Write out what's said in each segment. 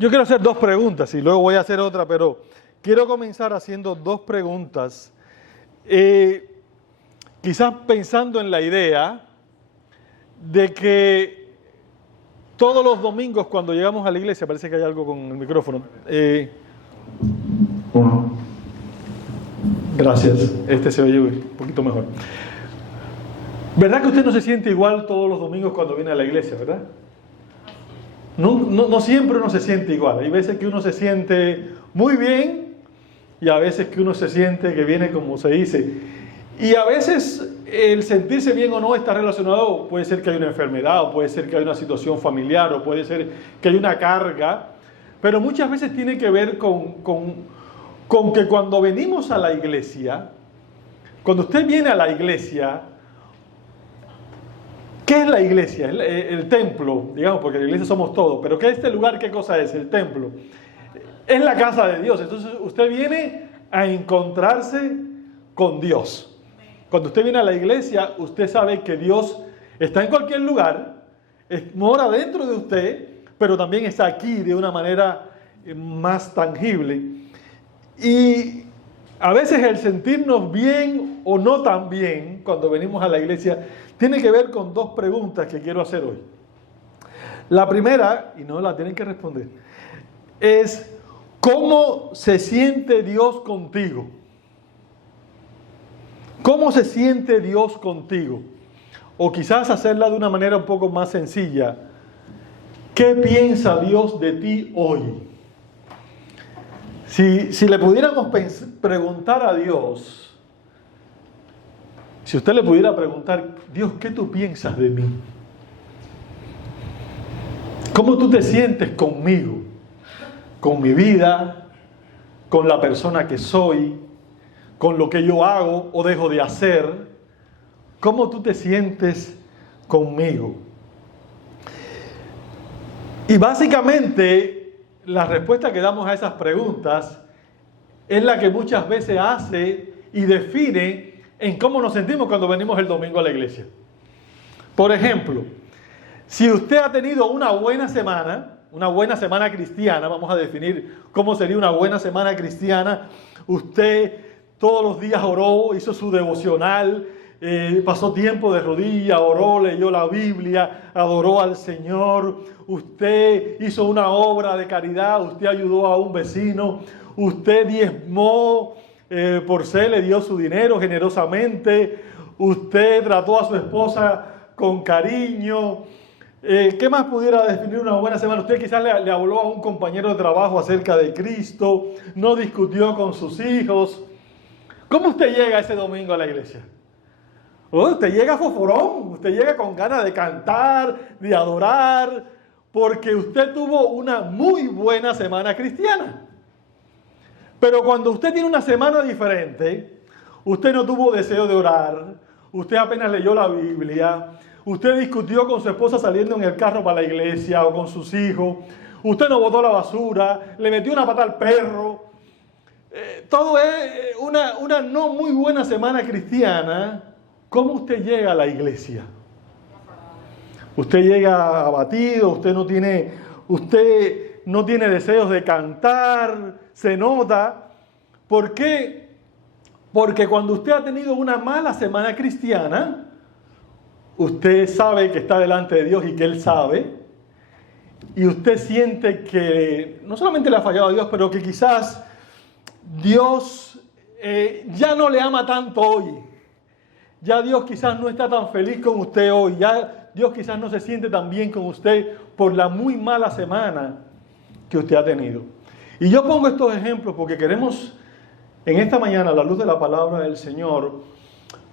Yo quiero hacer dos preguntas y luego voy a hacer otra, pero quiero comenzar haciendo dos preguntas. Quizás pensando en la idea de que todos los domingos cuando llegamos a la iglesia, parece que hay algo con el micrófono. Gracias, este se oye un poquito mejor. ¿Verdad que usted no se siente igual todos los domingos cuando viene a la iglesia, verdad? No siempre uno se siente igual. Hay veces que uno se siente muy bien y a veces que uno se siente que viene como se dice. Y a veces el sentirse bien o no está relacionado, puede ser que hay una enfermedad, o puede ser que hay una situación familiar, o puede ser que hay una carga, pero muchas veces tiene que ver con que cuando venimos a la iglesia, cuando usted viene a la iglesia, ¿qué es la iglesia? El templo, digamos, porque la iglesia somos todos, pero ¿qué es este lugar? ¿Qué cosa es? El templo. Es la casa de Dios. Entonces usted viene a encontrarse con Dios. Cuando usted viene a la iglesia, usted sabe que Dios está en cualquier lugar, mora dentro de usted, pero también está aquí de una manera más tangible. Y a veces el sentirnos bien o no tan bien cuando venimos a la iglesia tiene que ver con dos preguntas que quiero hacer hoy. La primera, y no la tienen que responder, es ¿cómo se siente Dios contigo? ¿Cómo se siente Dios contigo? O quizás hacerla de una manera un poco más sencilla. ¿Qué piensa Dios de ti hoy? Si le pudiéramos preguntar a Dios, si usted le pudiera preguntar, Dios, ¿qué tú piensas de mí? ¿Cómo tú te sientes conmigo? Con mi vida, con la persona que soy, con lo que yo hago o dejo de hacer. ¿Cómo tú te sientes conmigo? Y básicamente la respuesta que damos a esas preguntas es la que muchas veces hace y define en cómo nos sentimos cuando venimos el domingo a la iglesia. Por ejemplo, si usted ha tenido una buena semana cristiana, vamos a definir cómo sería una buena semana cristiana. Usted todos los días oró, hizo su devocional, pasó tiempo de rodillas, oró, leyó la Biblia, adoró al Señor. Usted hizo una obra de caridad, usted ayudó a un vecino, usted diezmó por ser, le dio su dinero generosamente, usted trató a su esposa con cariño. ¿Qué más pudiera definir una buena semana? Usted quizás le habló a un compañero de trabajo acerca de Cristo, no discutió con sus hijos. ¿Cómo usted llega ese domingo a la iglesia? Usted llega foforón, usted llega con ganas de cantar, de adorar, porque usted tuvo una muy buena semana cristiana. Pero cuando usted tiene una semana diferente, usted no tuvo deseo de orar, usted apenas leyó la Biblia, usted discutió con su esposa saliendo en el carro para la iglesia o con sus hijos, usted no botó la basura, le metió una pata al perro. Todo es una no muy buena semana cristiana. ¿Cómo usted llega a la iglesia? Usted llega abatido, usted no tiene deseos de cantar, se nota. ¿Por qué? Porque cuando usted ha tenido una mala semana cristiana, usted sabe que está delante de Dios y que Él sabe, y usted siente que no solamente le ha fallado a Dios, pero que quizás Dios ya no le ama tanto hoy. Ya Dios quizás no está tan feliz con usted hoy. Ya Dios quizás no se siente tan bien con usted por la muy mala semana que usted ha tenido. Y yo pongo estos ejemplos porque queremos en esta mañana, a la luz de la palabra del Señor,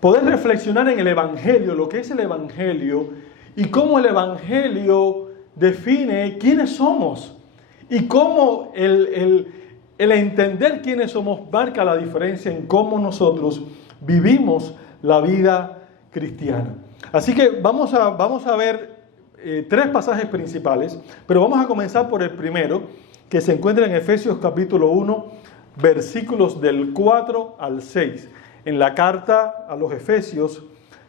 poder reflexionar en el Evangelio, lo que es el Evangelio y cómo el Evangelio define quiénes somos y cómo el entender quiénes somos marca la diferencia en cómo nosotros vivimos la vida cristiana. Así que vamos a ver tres pasajes principales, pero vamos a comenzar por el primero, que se encuentra en Efesios capítulo 1, versículos del 4 al 6. En la carta a los Efesios,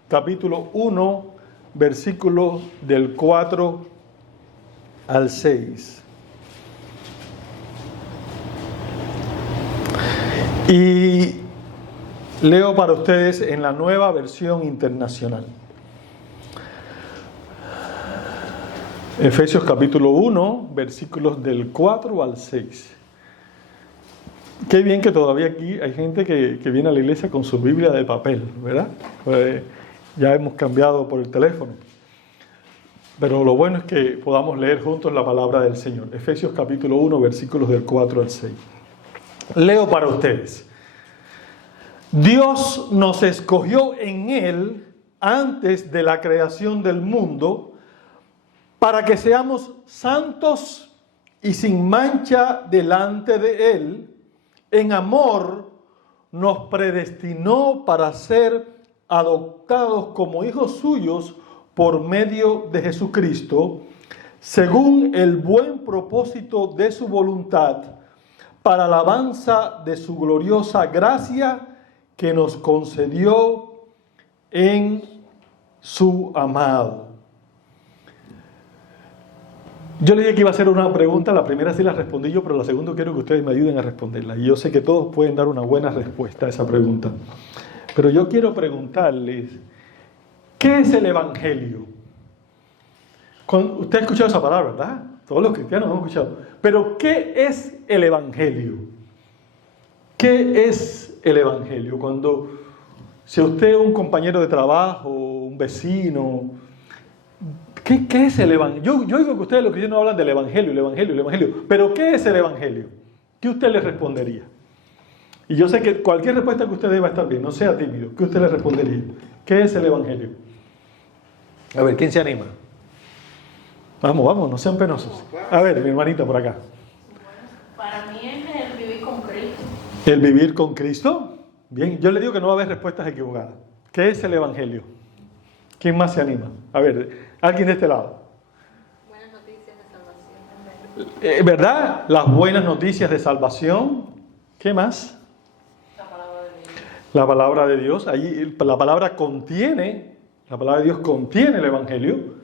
capítulo 1, versículos del 4 al 6. Y leo para ustedes en la Nueva Versión Internacional. Efesios capítulo 1, versículos del 4 al 6. Qué bien que todavía aquí hay gente que viene a la iglesia con su Biblia de papel, ¿verdad? Pues ya hemos cambiado por el teléfono. Pero lo bueno es que podamos leer juntos la palabra del Señor. Efesios capítulo 1, versículos del 4 al 6. Leo para ustedes. Dios nos escogió en Él antes de la creación del mundo para que seamos santos y sin mancha delante de Él. En amor nos predestinó para ser adoptados como hijos suyos por medio de Jesucristo, según el buen propósito de su voluntad, para alabanza de su gloriosa gracia que nos concedió en su amado. Yo le dije que iba a hacer una pregunta, la primera sí la respondí yo, pero la segunda quiero que ustedes me ayuden a responderla. Y yo sé que todos pueden dar una buena respuesta a esa pregunta. Pero yo quiero preguntarles, ¿qué es el Evangelio? Usted ha escuchado esa palabra, ¿verdad? Todos los cristianos hemos escuchado. Pero, ¿qué es el Evangelio? ¿Qué es el Evangelio? Si usted es un compañero de trabajo, un vecino, ¿qué es el Evangelio? Yo digo que ustedes los cristianos hablan del Evangelio, el Evangelio, el Evangelio. Pero, ¿qué es el Evangelio? ¿Qué usted le respondería? Y yo sé que cualquier respuesta que usted dé va a estar bien, no sea tímido. ¿Qué usted le respondería? ¿Qué es el Evangelio? A ver, ¿quién se anima? Vamos, no sean penosos. A ver, mi hermanita por acá. Para mí es el vivir con Cristo. ¿El vivir con Cristo? Bien, yo le digo que no va a haber respuestas equivocadas. ¿Qué es el Evangelio? ¿Quién más se anima? A ver, alguien de este lado. Buenas noticias de salvación. ¿Verdad? Las buenas noticias de salvación. ¿Qué más? La palabra de Dios. La palabra de Dios. Allí la palabra de Dios contiene el Evangelio.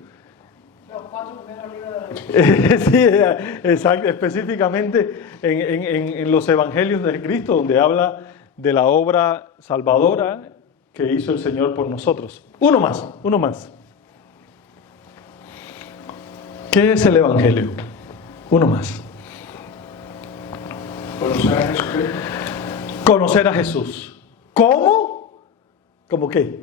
Los 4 primeros libros de la Biblia. Sí, exacto, específicamente en los Evangelios de Cristo, donde habla de la obra salvadora que hizo el Señor por nosotros. Uno más. ¿Qué es el Evangelio? Uno más. Conocer a Jesucristo. Conocer a Jesús. ¿Cómo? ¿Cómo qué?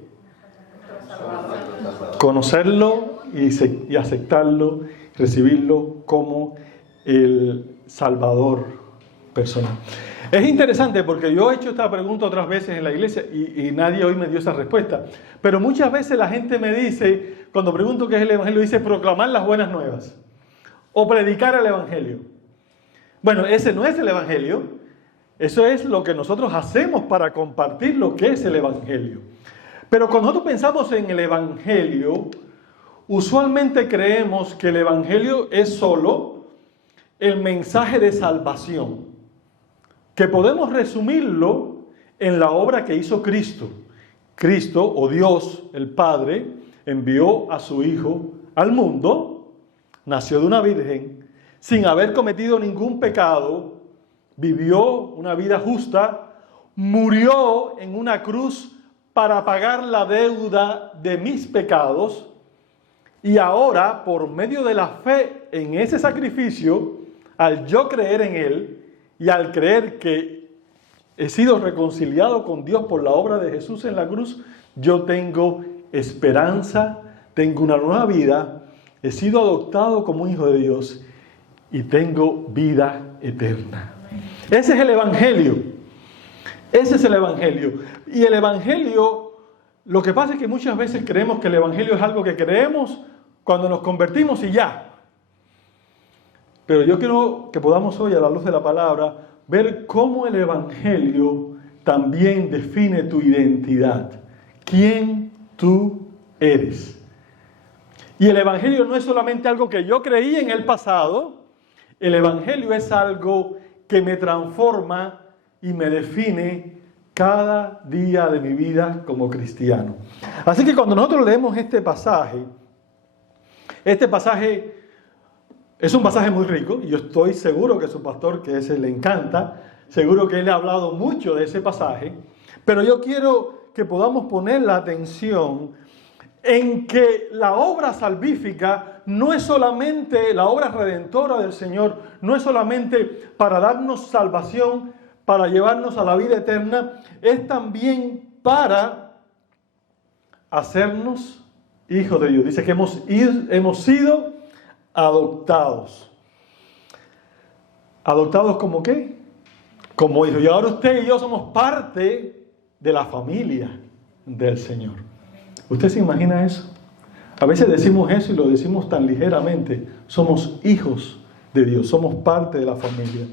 Conocerlo y aceptarlo, recibirlo como el Salvador personal. Es interesante porque yo he hecho esta pregunta otras veces en la iglesia y nadie hoy me dio esa respuesta. Pero muchas veces la gente me dice, cuando pregunto qué es el Evangelio, dice proclamar las buenas nuevas o predicar el Evangelio. Bueno, ese no es el Evangelio. Eso es lo que nosotros hacemos para compartir lo que es el Evangelio. Pero cuando nosotros pensamos en el Evangelio, usualmente creemos que el Evangelio es solo el mensaje de salvación, que podemos resumirlo en la obra que hizo Cristo. Cristo, o Dios, el Padre, envió a su Hijo al mundo, nació de una virgen, sin haber cometido ningún pecado, vivió una vida justa, murió en una cruz para pagar la deuda de mis pecados, y ahora, por medio de la fe en ese sacrificio, al yo creer en Él y al creer que he sido reconciliado con Dios por la obra de Jesús en la cruz, yo tengo esperanza, tengo una nueva vida, he sido adoptado como hijo de Dios y tengo vida eterna. Ese es el Evangelio. Ese es el Evangelio. Y el Evangelio, lo que pasa es que muchas veces creemos que el Evangelio es algo que creemos cuando nos convertimos y ya. Pero yo quiero que podamos hoy, a la luz de la palabra, ver cómo el Evangelio también define tu identidad. ¿Quién tú eres? Y el Evangelio no es solamente algo que yo creí en el pasado. El Evangelio es algo que me transforma y me define cada día de mi vida como cristiano. Así que cuando nosotros leemos este pasaje es un pasaje muy rico, y yo estoy seguro que su pastor, que ese le encanta, seguro que él ha hablado mucho de ese pasaje, pero yo quiero que podamos poner la atención en que la obra salvífica no es solamente la obra redentora del Señor, no es solamente para darnos salvación, para llevarnos a la vida eterna, es también para hacernos hijos de Dios. Dice que hemos sido adoptados. ¿Adoptados como qué? Como hijos. Y ahora usted y yo somos parte de la familia del Señor. ¿Usted se imagina eso? A veces decimos eso y lo decimos tan ligeramente. Somos hijos de Dios, somos parte de la familia.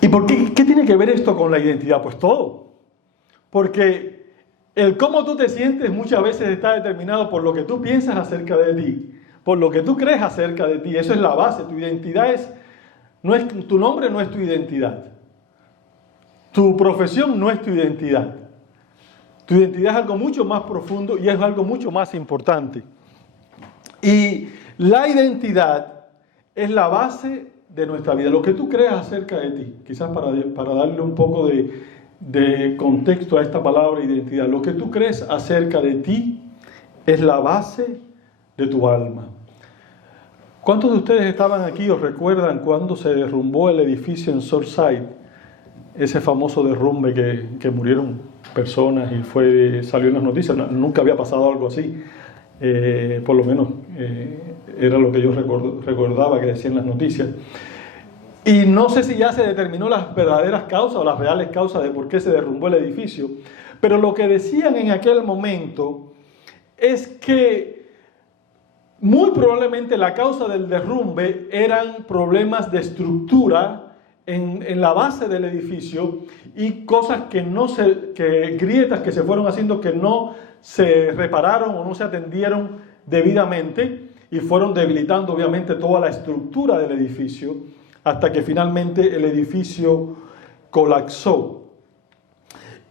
¿Y por qué? ¿Qué tiene que ver esto con la identidad? Pues todo. Porque el cómo tú te sientes muchas veces está determinado por lo que tú piensas acerca de ti, por lo que tú crees acerca de ti. Eso es la base. Tu identidad tu nombre no es tu identidad. Tu profesión no es tu identidad. Tu identidad es algo mucho más profundo y es algo mucho más importante. Y la identidad es la base de nuestra vida, lo que tú creas acerca de ti. Quizás para darle un poco de contexto a esta palabra identidad. Lo que tú crees acerca de ti es la base de tu alma. ¿Cuántos de ustedes estaban aquí o recuerdan cuando se derrumbó el edificio en Surfside? Ese famoso derrumbe que murieron personas y salió en las noticias. Nunca había pasado algo así. Por lo menos era lo que yo recordaba que decían las noticias. Y no sé si ya se determinó las verdaderas causas o las reales causas de por qué se derrumbó el edificio, pero lo que decían en aquel momento es que muy probablemente la causa del derrumbe eran problemas de estructura en la base del edificio y cosas grietas que se fueron haciendo que no se repararon o no se atendieron debidamente y fueron debilitando obviamente toda la estructura del edificio hasta que finalmente el edificio colapsó.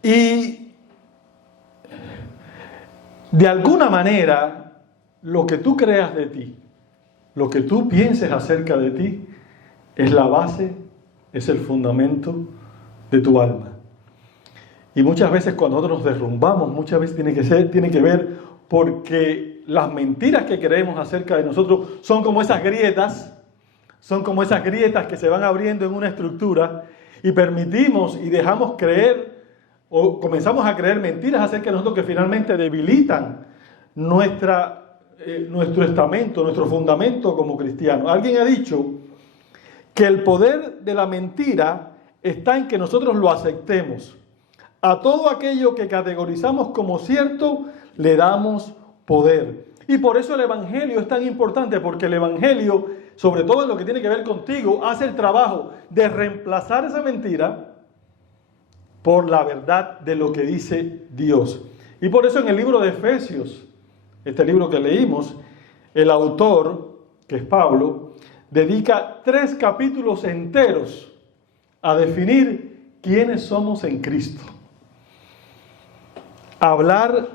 Y de alguna manera lo que tú creas de ti, lo que tú pienses acerca de ti es la base, es el fundamento de tu alma. Y muchas veces cuando nosotros nos derrumbamos, muchas veces tiene que ver porque las mentiras que creemos acerca de nosotros son como esas grietas que se van abriendo en una estructura y permitimos y dejamos creer o comenzamos a creer mentiras acerca de nosotros que finalmente debilitan nuestro estamento, nuestro fundamento como cristianos. Alguien ha dicho que el poder de la mentira está en que nosotros lo aceptemos. A todo aquello que categorizamos como cierto, le damos poder. Y por eso el Evangelio es tan importante, porque el Evangelio, sobre todo en lo que tiene que ver contigo, hace el trabajo de reemplazar esa mentira por la verdad de lo que dice Dios. Y por eso en el libro de Efesios, este libro que leímos, el autor, que es Pablo, dedica 3 capítulos enteros a definir quiénes somos en Cristo. Hablar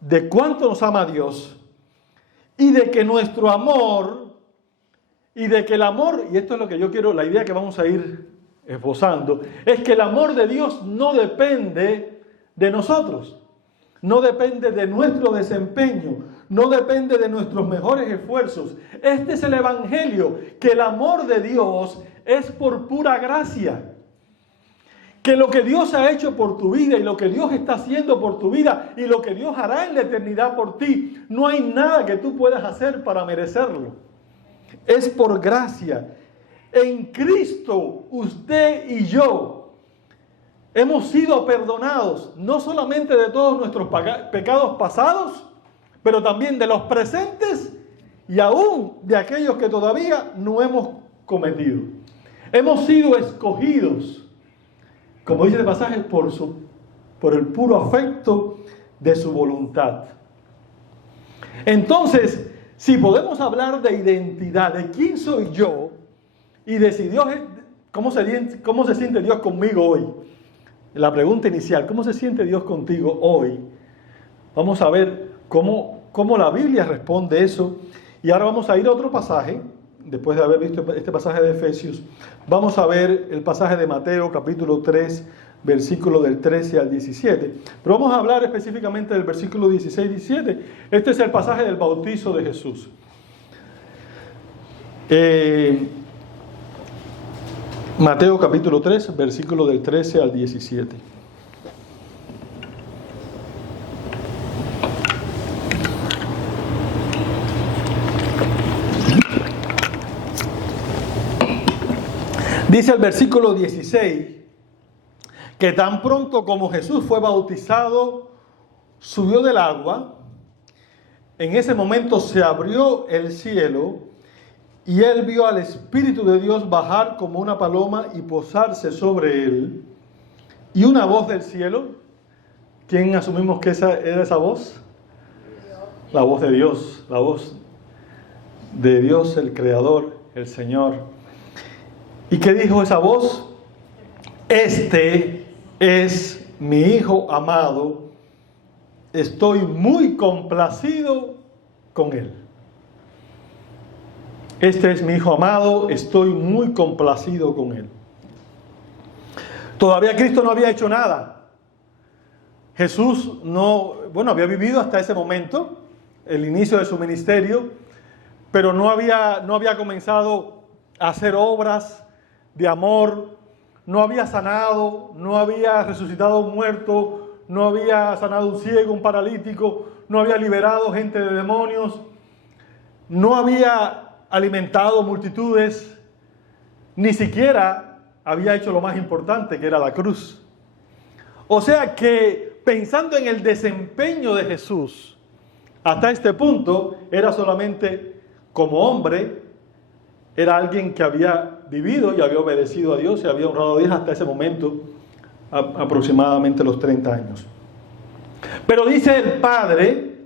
de cuánto nos ama Dios y de que nuestro amor y de que el amor, y esto es lo que yo quiero, la idea que vamos a ir esbozando, es que el amor de Dios no depende de nosotros, no depende de nuestro desempeño, no depende de nuestros mejores esfuerzos. Este es el Evangelio, que el amor de Dios es por pura gracia. Que lo que Dios ha hecho por tu vida y lo que Dios está haciendo por tu vida y lo que Dios hará en la eternidad por ti, no hay nada que tú puedas hacer para merecerlo. Es por gracia. En Cristo, usted y yo hemos sido perdonados, no solamente de todos nuestros pecados pasados, pero también de los presentes y aún de aquellos que todavía no hemos cometido. Hemos sido escogidos, como dice el pasaje, por el puro afecto de su voluntad. Entonces, si podemos hablar de identidad, de quién soy yo, y de si Dios, ¿cómo se siente Dios conmigo hoy? La pregunta inicial, ¿cómo se siente Dios contigo hoy? Vamos a ver cómo la Biblia responde eso. Y ahora vamos a ir a otro pasaje después de haber visto este pasaje de Efesios, vamos a ver el pasaje de Mateo, capítulo 3, versículo del 13 al 17. Pero vamos a hablar específicamente del versículo 16 y 17. Este es el pasaje del bautizo de Jesús. Mateo capítulo 3, versículo del 13 al 17. Dice el versículo 16 que tan pronto como Jesús fue bautizado, subió del agua. En ese momento se abrió el cielo y él vio al Espíritu de Dios bajar como una paloma y posarse sobre él. Y una voz del cielo, ¿quién asumimos que era esa voz? La voz de Dios, la voz de Dios, el Creador, el Señor. ¿Y qué dijo esa voz? Este es mi Hijo amado, estoy muy complacido con él. Este es mi Hijo amado, estoy muy complacido con él. Todavía Cristo no había hecho nada. Jesús había vivido hasta ese momento, el inicio de su ministerio, pero no había comenzado a hacer obras de amor, no había sanado, no había resucitado a un muerto, no había sanado a un ciego, un paralítico, no había liberado gente de demonios, no había alimentado multitudes, ni siquiera había hecho lo más importante, que era la cruz. O sea que, pensando en el desempeño de Jesús, hasta este punto, era solamente como hombre, era alguien que había vivido y había obedecido a Dios y había honrado a Dios hasta ese momento, aproximadamente los 30 años. Pero dice el Padre,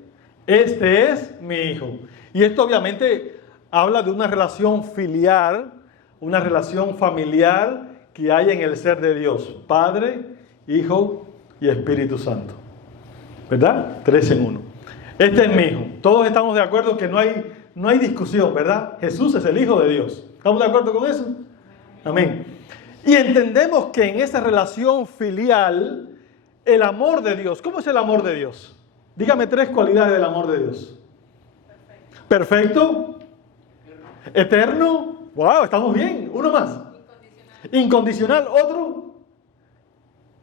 este es mi Hijo. Y esto obviamente habla de una relación filial, una relación familiar que hay en el ser de Dios. Padre, Hijo y Espíritu Santo. ¿Verdad? 3 en 1. Este es mi Hijo. Todos estamos de acuerdo que no hay discusión, ¿verdad? Jesús es el Hijo de Dios. ¿Estamos de acuerdo con eso? Amén. Y entendemos que en esa relación filial, el amor de Dios, ¿cómo es el amor de Dios? Dígame 3 cualidades del amor de Dios. Perfecto. Eterno. Wow, estamos bien. Uno más. Incondicional. Otro.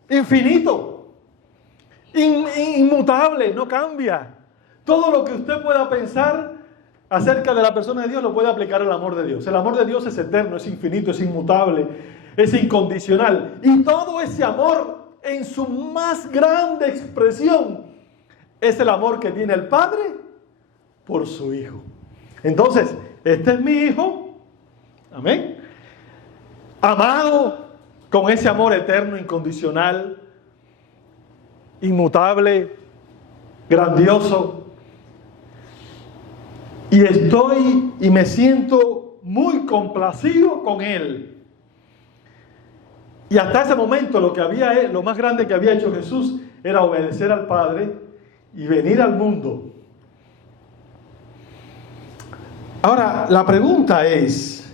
Infinito. Inmutable, no cambia. Todo lo que usted pueda pensar acerca de la persona de Dios lo puede aplicar al amor de Dios. El amor de Dios es eterno, es infinito, es inmutable, es incondicional. Y todo ese amor en su más grande expresión es el amor que tiene el Padre por su Hijo. Entonces, este es mi Hijo, amén, amado con ese amor eterno, incondicional, inmutable, grandioso. Y me siento muy complacido con Él. Y hasta ese momento lo más grande que había hecho Jesús era obedecer al Padre y venir al mundo. Ahora, la pregunta es,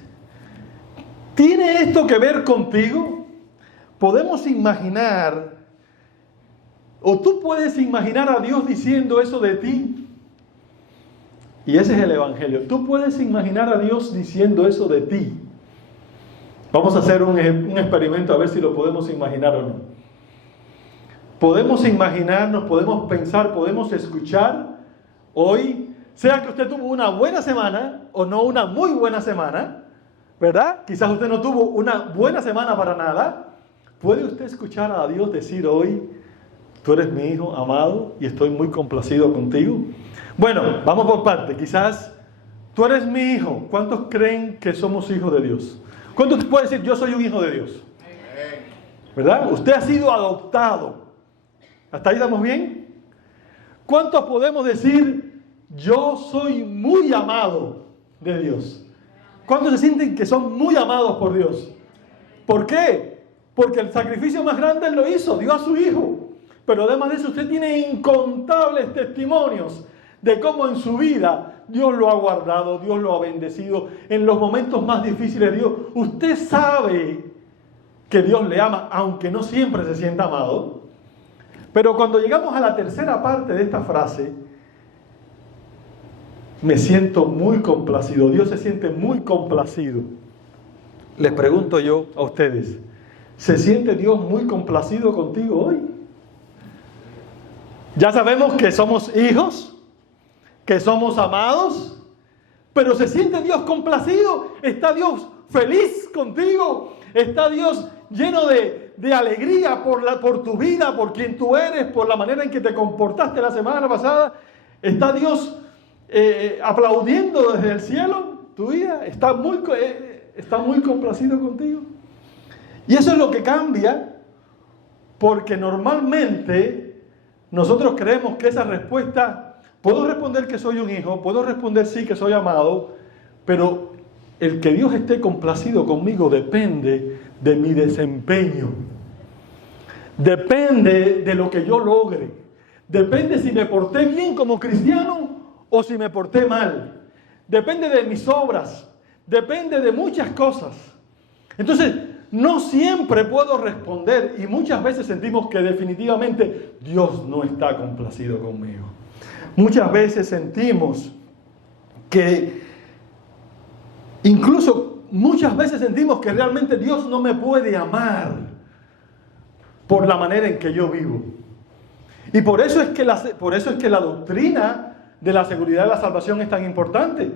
¿tiene esto que ver contigo? ¿Podemos imaginar, o tú puedes imaginar a Dios diciendo eso de ti? Y ese es el Evangelio. Tú puedes imaginar a Dios diciendo eso de ti. Vamos a hacer un experimento a ver si lo podemos imaginar o no. Podemos imaginarnos, podemos pensar, podemos escuchar hoy, sea que usted tuvo una buena semana o no una muy buena semana, ¿verdad? Quizás usted no tuvo una buena semana para nada. ¿Puede usted escuchar a Dios decir hoy, tú eres mi Hijo amado y estoy muy complacido contigo? Bueno, vamos por parte. Quizás tú eres mi hijo. ¿Cuántos creen que somos hijos de Dios? ¿Cuántos pueden decir yo soy un hijo de Dios? ¿Verdad? Usted ha sido adoptado. ¿Hasta ahí estamos bien? ¿Cuántos podemos decir yo soy muy amado de Dios? ¿Cuántos se sienten que son muy amados por Dios? ¿Por qué? Porque el sacrificio más grande Él lo hizo, dio a su Hijo. Pero además de eso usted tiene incontables testimonios de cómo en su vida Dios lo ha guardado, Dios lo ha bendecido. En los momentos más difíciles, Dios, usted sabe que Dios le ama, aunque no siempre se sienta amado. Pero cuando llegamos a la tercera parte de esta frase, me siento muy complacido. Dios se siente muy complacido. Les pregunto yo a ustedes, ¿se siente Dios muy complacido contigo hoy? Ya sabemos que somos hijos, que somos amados, pero ¿se siente Dios complacido? ¿Está Dios feliz contigo? ¿Está Dios lleno de alegría por tu vida, por quien tú eres, por la manera en que te comportaste la semana pasada? ¿Está Dios aplaudiendo desde el cielo tu vida? ¿Está muy complacido contigo? Y eso es lo que cambia, porque normalmente nosotros creemos que esa respuesta, puedo responder que soy un hijo, puedo responder sí que soy amado, pero el que Dios esté complacido conmigo depende de mi desempeño, depende de lo que yo logre, depende si me porté bien como cristiano o si me porté mal, depende de mis obras, depende de muchas cosas. Entonces, no siempre puedo responder y muchas veces sentimos que definitivamente Dios no está complacido conmigo. Muchas veces sentimos que, incluso muchas veces sentimos que realmente Dios no me puede amar por la manera en que yo vivo. Y por eso es que la doctrina de la seguridad de la salvación es tan importante.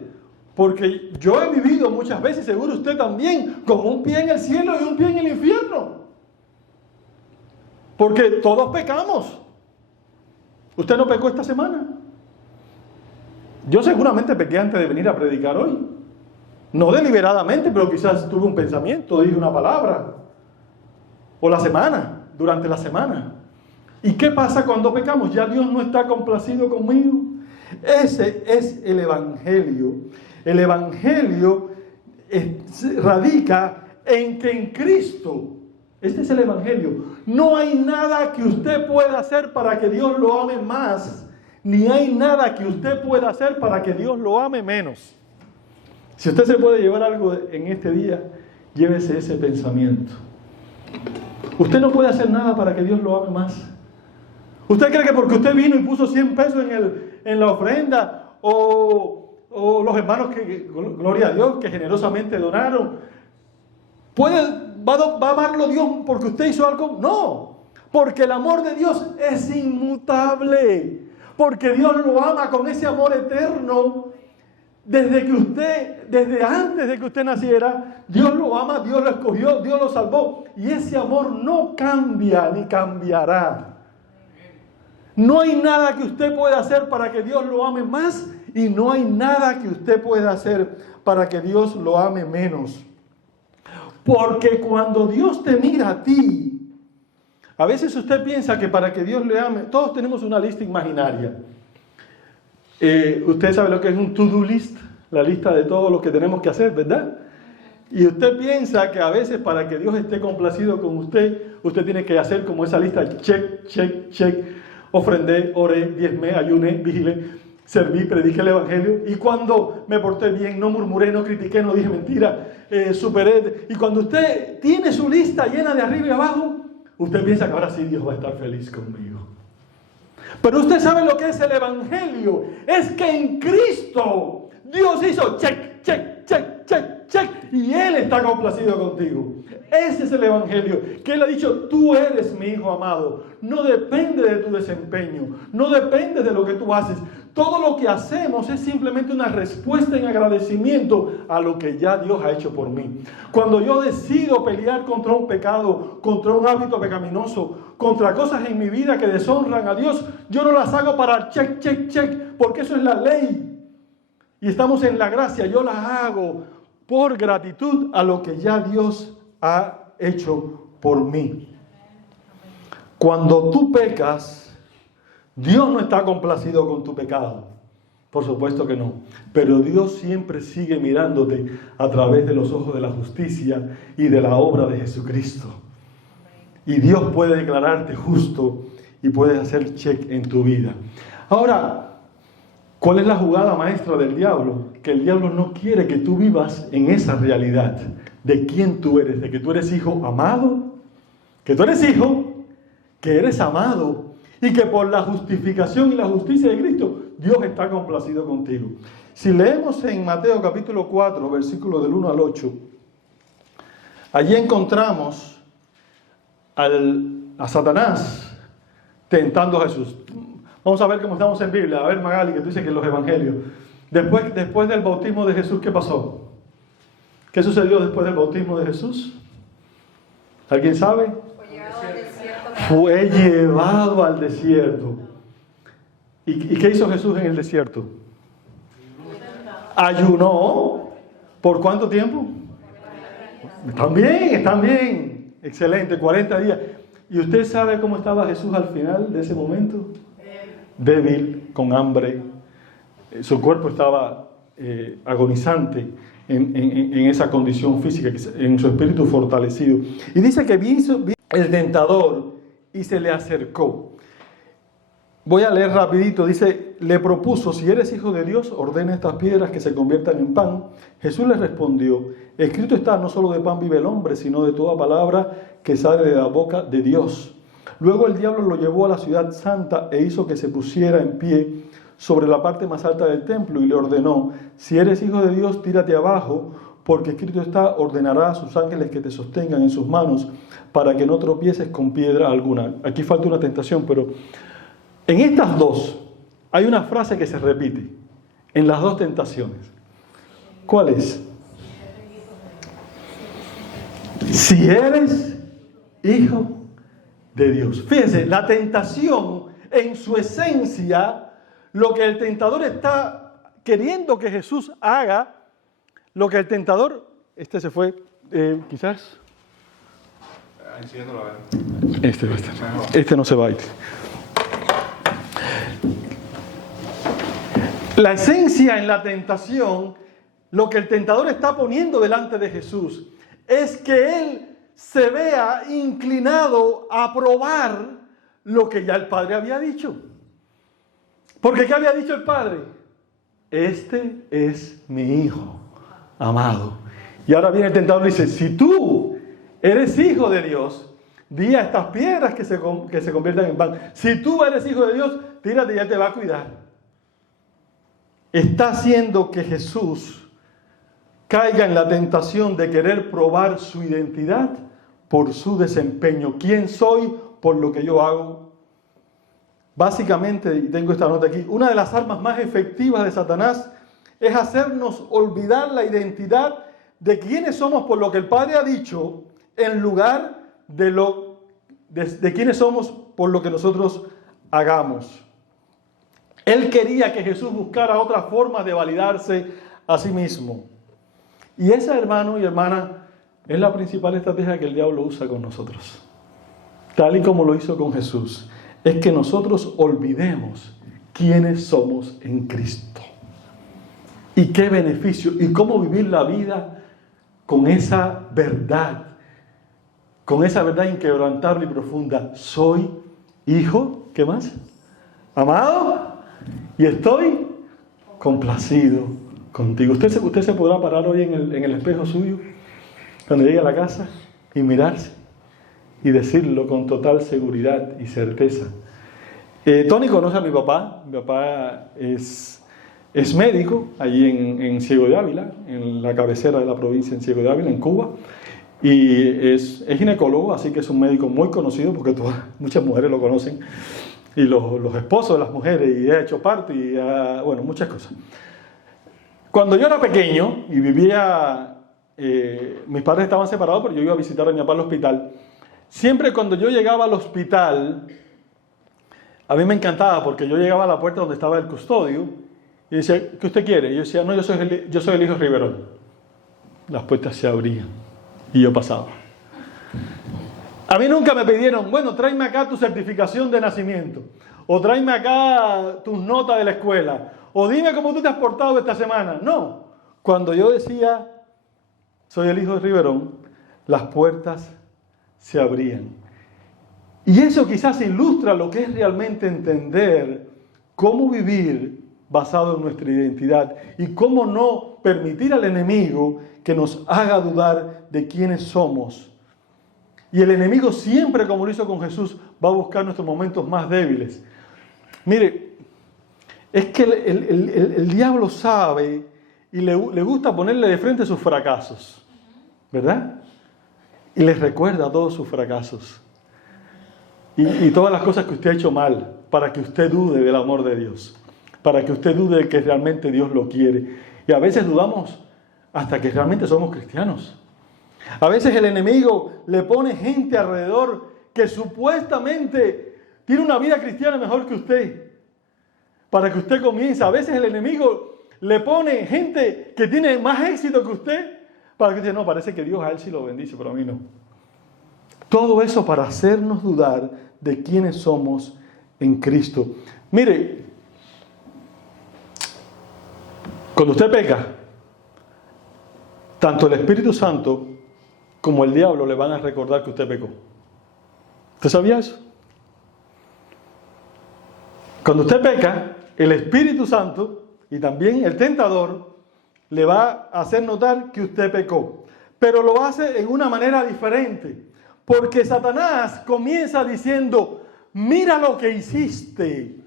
Porque yo he vivido muchas veces, seguro usted también, con un pie en el cielo y un pie en el infierno. Porque todos pecamos. ¿Usted no pecó esta semana? Yo seguramente pequé antes de venir a predicar hoy. No deliberadamente, pero quizás tuve un pensamiento, dije una palabra. O durante la semana. ¿Y qué pasa cuando pecamos? Ya Dios no está complacido conmigo. Ese es el Evangelio. El Evangelio radica en que en Cristo, este es el Evangelio, no hay nada que usted pueda hacer para que Dios lo ame más, ni hay nada que usted pueda hacer para que Dios lo ame menos. Si usted se puede llevar algo en este día, llévese ese pensamiento. Usted no puede hacer nada para que Dios lo ame más. ¿Usted cree que porque usted vino y puso 100 pesos en la ofrenda, o los hermanos que, gloria a Dios, que generosamente donaron, va a amarlo Dios porque usted hizo algo? No, porque el amor de Dios es inmutable, porque Dios lo ama con ese amor eterno. Desde antes de que usted naciera, Dios lo ama, Dios lo escogió, Dios lo salvó, y ese amor no cambia ni cambiará. No hay nada que usted pueda hacer para que Dios lo ame más, y no hay nada que usted pueda hacer para que Dios lo ame menos. Porque cuando Dios te mira a ti, a veces usted piensa que para que Dios le ame, todos tenemos una lista imaginaria. Usted sabe lo que es un to-do list, la lista de todo lo que tenemos que hacer, ¿verdad? Y usted piensa que a veces para que Dios esté complacido con usted, usted tiene que hacer como esa lista, check, check, check. Ofrendé, oré, diezmé, ayuné, vigilé, serví, prediqué el Evangelio. Y cuando me porté bien, no murmuré, no critiqué, no dije mentira, superé. Y cuando usted tiene su lista llena de arriba y abajo, usted piensa que ahora sí Dios va a estar feliz conmigo. Pero usted sabe lo que es el Evangelio. Es que en Cristo Dios hizo check, check, check, check, check. Y Él está complacido contigo. Ese es el Evangelio. Que Él ha dicho, tú eres mi hijo amado. No depende de tu desempeño. No depende de lo que tú haces. Todo lo que hacemos es simplemente una respuesta en agradecimiento a lo que ya Dios ha hecho por mí. Cuando yo decido pelear contra un pecado, contra un hábito pecaminoso, contra cosas en mi vida que deshonran a Dios, yo no las hago para check, check, check, porque eso es la ley. Y estamos en la gracia. Yo las hago por gratitud a lo que ya Dios ha hecho por mí. Cuando tú pecas, Dios no está complacido con tu pecado. Por supuesto que no. Pero Dios siempre sigue mirándote a través de los ojos de la justicia y de la obra de Jesucristo. Y Dios puede declararte justo y puede hacer check en tu vida. Ahora, ¿Cuál es la jugada maestra del diablo? Que el diablo no quiere que tú vivas en esa realidad de quién tú eres, de que tú eres hijo amado, que tú eres hijo, que eres amado y que por la justificación y la justicia de Cristo, Dios está complacido contigo. Si leemos en Mateo capítulo 4, versículos del 1 al 8, allí encontramos a Satanás tentando a Jesús. Vamos a ver cómo estamos en Biblia. A ver, Magali, que tú dices que en los evangelios. Después del bautismo de Jesús, ¿qué pasó? ¿Qué sucedió después del bautismo de Jesús? ¿Alguien sabe? Fue llevado al desierto. ¿Y qué hizo Jesús en el desierto? Ayunó. ¿Por cuánto tiempo? Están bien. Excelente, 40 días. ¿Y usted sabe cómo estaba Jesús al final de ese momento? Débil, con hambre. Su cuerpo estaba agonizante en esa condición física, en su espíritu fortalecido. Y dice que vino el tentador y se le acercó. Voy a leer rapidito. Dice, le propuso, si eres hijo de Dios, ordena estas piedras que se conviertan en pan. Jesús le respondió, escrito está, no solo de pan vive el hombre, sino de toda palabra que sale de la boca de Dios. Luego el diablo lo llevó a la ciudad santa e hizo que se pusiera en pie sobre la parte más alta del templo y le ordenó, si eres hijo de Dios, tírate abajo, porque escrito está, ordenará a sus ángeles que te sostengan en sus manos para que no tropieces con piedra alguna. Aquí falta una tentación, pero en estas dos hay una frase que se repite en las dos tentaciones. ¿Cuál es? Si eres hijo de Dios. Fíjense, la tentación en su esencia, lo que el tentador está queriendo que Jesús haga, lo que el tentador, se fue, quizás. Enciéndolo a ver. Este va a estar. Este no se va a ir. La esencia en la tentación, lo que el tentador está poniendo delante de Jesús, es que él se vea inclinado a probar lo que ya el Padre había dicho. Porque ¿qué había dicho el Padre? Este es mi Hijo amado. Y ahora viene el tentador y dice, si tú eres hijo de Dios, di a estas piedras que se conviertan en pan. Si tú eres hijo de Dios, tírate y Él te va a cuidar. Está haciendo que Jesús caiga en la tentación de querer probar su identidad por su desempeño. ¿Quién soy por lo que yo hago? Básicamente, y tengo esta nota aquí, una de las armas más efectivas de Satanás es hacernos olvidar la identidad de quiénes somos por lo que el Padre ha dicho, en lugar de quiénes somos por lo que nosotros hagamos. Él quería que Jesús buscara otra forma de validarse a sí mismo. Y esa, hermano y hermana, es la principal estrategia que el diablo usa con nosotros. Tal y como lo hizo con Jesús. Es que nosotros olvidemos quiénes somos en Cristo. Y qué beneficio. Y cómo vivir la vida con esa verdad. Con esa verdad inquebrantable y profunda. Soy hijo, ¿qué más? Amado. Y estoy complacido contigo. Usted se podrá parar hoy en el espejo suyo, cuando llegue a la casa, y mirarse y decirlo con total seguridad y certeza. Tony conoce a mi papá. Mi papá es médico allí en Ciego de Ávila, en la cabecera de la provincia en Ciego de Ávila, en Cuba. Y es ginecólogo, así que es un médico muy conocido porque muchas mujeres lo conocen. Y los esposos de las mujeres, y ha hecho parto, y bueno, muchas cosas. Cuando yo era pequeño y vivía, mis padres estaban separados, pero yo iba a visitar a mi papá al hospital. Siempre cuando yo llegaba al hospital, a mí me encantaba porque yo llegaba a la puerta donde estaba el custodio y decía, ¿qué usted quiere? Y yo decía, no, yo soy el hijo Riverón. Las puertas se abrían y yo pasaba. A mí nunca me pidieron, bueno, tráeme acá tu certificación de nacimiento, o tráeme acá tus notas de la escuela, o dime cómo tú te has portado esta semana. No, cuando yo decía, soy el hijo de Riverón, las puertas se abrían. Y eso quizás ilustra lo que es realmente entender cómo vivir basado en nuestra identidad. Y cómo no permitir al enemigo que nos haga dudar de quiénes somos. Y el enemigo siempre, como lo hizo con Jesús, va a buscar nuestros momentos más débiles. Mire, es que el diablo sabe y le gusta ponerle de frente sus fracasos, ¿verdad? Y les recuerda todos sus fracasos. Y todas las cosas que usted ha hecho mal, para que usted dude del amor de Dios. Para que usted dude de que realmente Dios lo quiere. Y a veces dudamos hasta que realmente somos cristianos. A veces el enemigo le pone gente alrededor que supuestamente tiene una vida cristiana mejor que usted, para que usted comience. A veces el enemigo le pone gente que tiene más éxito que usted, para que usted no, parece que Dios a él sí lo bendice, pero a mí no. Todo eso para hacernos dudar de quiénes somos en Cristo. Mire, cuando usted peca, tanto el Espíritu Santo como el diablo le van a recordar que usted pecó. ¿Usted sabía eso? Cuando usted peca, el Espíritu Santo y también el tentador le va a hacer notar que usted pecó. Pero lo hace en una manera diferente. Porque Satanás comienza diciendo, mira lo que hiciste.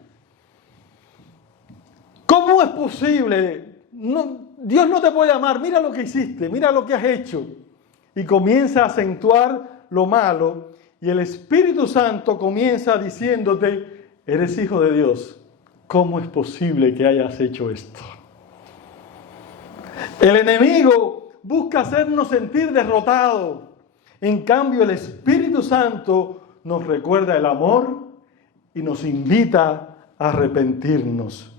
¿Cómo es posible? Dios no te puede amar, mira lo que hiciste, mira lo que has hecho. Y comienza a acentuar lo malo. Y el Espíritu Santo comienza diciéndote, eres hijo de Dios. ¿Cómo es posible que hayas hecho esto? El enemigo busca hacernos sentir derrotados. En cambio, el Espíritu Santo nos recuerda el amor y nos invita a arrepentirnos.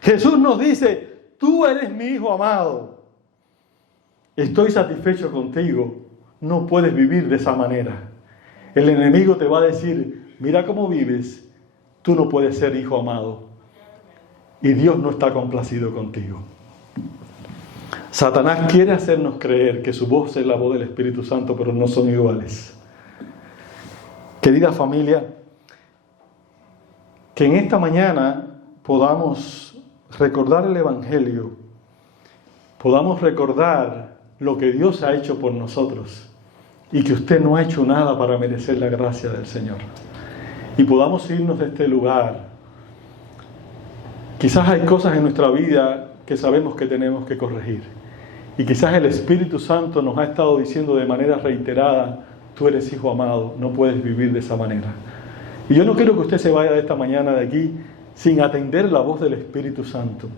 Jesús nos dice, tú eres mi hijo amado. Estoy satisfecho contigo. No puedes vivir de esa manera. El enemigo te va a decir, mira cómo vives. Tú no puedes ser hijo amado. Y Dios no está complacido contigo. Satanás quiere hacernos creer que su voz es la voz del Espíritu Santo, pero no son iguales. Querida familia, que en esta mañana podamos recordar el Evangelio, podamos recordar lo que Dios ha hecho por nosotros y que usted no ha hecho nada para merecer la gracia del Señor. Y podamos irnos de este lugar. Quizás hay cosas en nuestra vida que sabemos que tenemos que corregir. Y quizás el Espíritu Santo nos ha estado diciendo de manera reiterada, tú eres hijo amado, no puedes vivir de esa manera. Y yo no quiero que usted se vaya de esta mañana de aquí sin atender la voz del Espíritu Santo.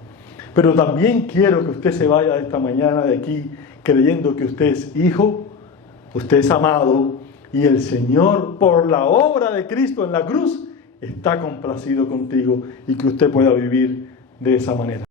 Pero también quiero que usted se vaya de esta mañana de aquí creyendo que usted es hijo, usted es amado, y el Señor, por la obra de Cristo en la cruz, está complacido contigo y que usted pueda vivir de esa manera.